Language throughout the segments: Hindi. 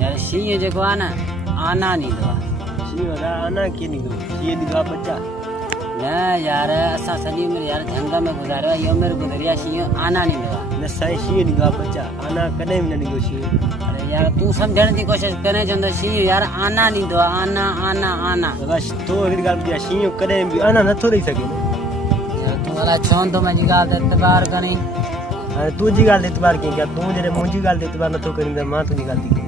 यार शींह जेको आहे न आना ॾींदो आहे। शींह वॾा आना कीअं ॾींदो? शींह ॾींदो आहे बच्चा। न यार असां सॼी उमिरि यार झंग में गुज़ारियो आहे, इहा उमिरि गुज़री आहे, शींह आना ॾींदो आहे। न साईं शींह ॾींदो आहे बच्चा, आना कॾहिं बि न ॾींदो शींह। अरे यार तूं सम्झण जी कोशिशि करे, चवंदो शींह यार आना ॾींदो आहे, आना आना आना। बस तो हिकिड़ी ॻाल्हि ॿुधाए, शींह कॾहिं बि आना नथो ॾेई सघे न। यार तूं अलाए छो थो मुंहिंजी ॻाल्हि ते इतबार करी। हाणे तुंहिंजी ॻाल्हि ते इतबार कीअं कयां? तूं जॾहिं मुंहिंजी ॻाल्हि ते इतबार नथो करीं त मां तुंहिंजी ॻाल्हि थी कयां।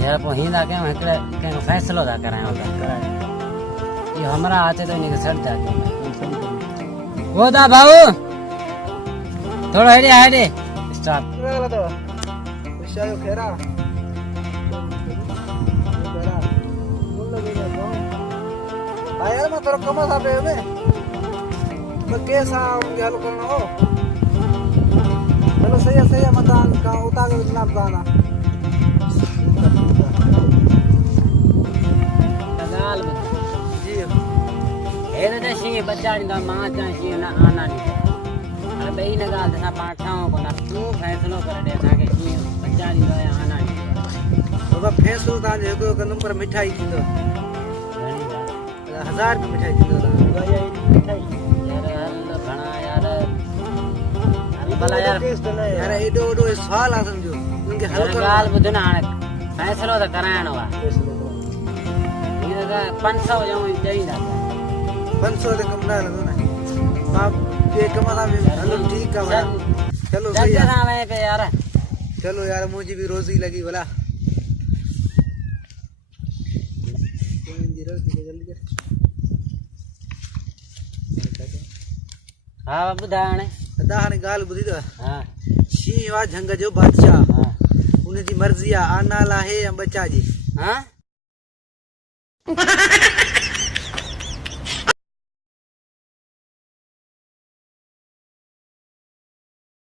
यार पोइ हीअं था कयूं, हिकिड़े कंहिंजो फ़ैसिलो था करायूं था। इहो हमरा अचे थो हिनखे सॾ था कयूं। वो था भाऊ थोरो हेॾे हेॾे स्टार्ट। यार मैं थोड़ा कम सा पे में तो कैसा मुझे हल करना हो। चलो सही है मतलब का उतार के जनाब जाना जी। हे त शींह बच्चा ॾींदो आहे, मां चवां शींह न आना ॾींदो आहे। हाणे ॿई हिन ॻाल्हि ते असां पाण ठहूं कोन। तूं फ़ैसिलो करे ॾे असांखे, शींह बच्चा ॾींदो आहे या आना ॾींदो आहे। तो फैसलो तव्हांजो हिकु नंबर मिठाई थींदो। 1000 रुपये मिठाई थींदो। यार हल घणा यार भला यार यार एडो एडो सवाल आहे सम्झो उनके हल करो। ॻाल्हि ॿुध न, हाणे फ़ैसिलो त कराइणो आहे। हीअं त 500 ॼऊं चई था 500 ते कम न हलंदो न। मां ॿिए कम सां बि हलो ठीकु आहे भला। चलो सही आहे यार। चलो यार मुंहिंजी बि रोज़ी लॻी भला। हा ॿुधाए हाणे। हाणे ॻाल्हि ॿुधी अथव? हा शींह आहे झंग जो बादशाह। हा उनजी मर्ज़ी आहे आना लाहे या बच्चा जी। हा